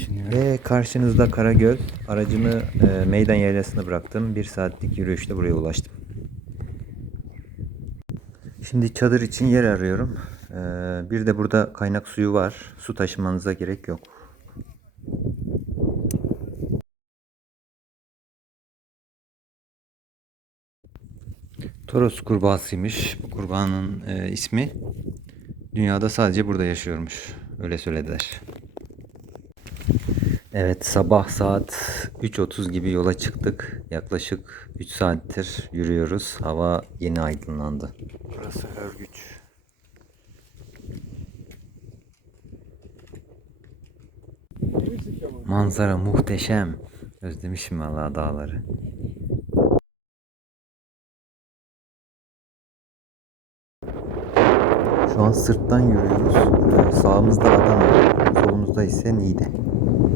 düşünüyorum. Ve karşınızda Karagöl. Aracımı e, meydan yaylasına bıraktım. Bir saatlik yürüyüşle buraya ulaştım. Şimdi çadır için yer arıyorum. E, bir de burada kaynak suyu var. Su taşımanıza gerek yok. Toros kurbağasıymış. Bu kurbağanın e, ismi. Dünyada sadece burada yaşıyormuş. Öyle söylediler. Evet sabah saat 3.30 gibi yola çıktık. Yaklaşık 3 saattir yürüyoruz. Hava yeni aydınlandı. Burası Hörgüç. Manzara muhteşem. Özlemişim vallahi dağları. Şu an sırttan yürüyoruz. Ee, Sağımızda Adana, solumuzda ise Niğde.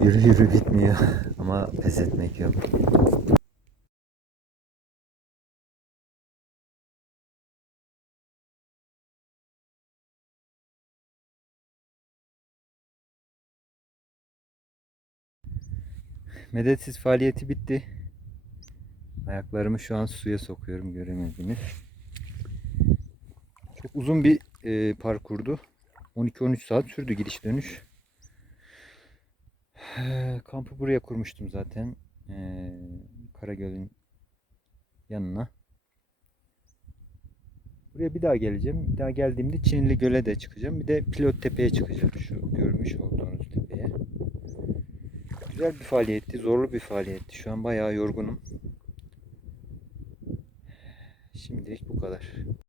Yürü yürü bitmiyor ama pes etmek yok. Medetsiz faaliyeti bitti. Ayaklarımı şu an suya sokuyorum göremediniz. Çok uzun bir e, parkurdu. 12-13 saat sürdü gidiş dönüş. Kampı buraya kurmuştum zaten. Eee Karagöl'ün yanına. Buraya bir daha geleceğim. Bir daha geldiğimde Çinili Göl'e de çıkacağım. Bir de Pilot Tepe'ye çıkacağım. Şu görmüş olduğunuz tepeye. Güzel bir faaliyetti. Zorlu bir faaliyetti. Şu an bayağı yorgunum. Şimdilik bu kadar.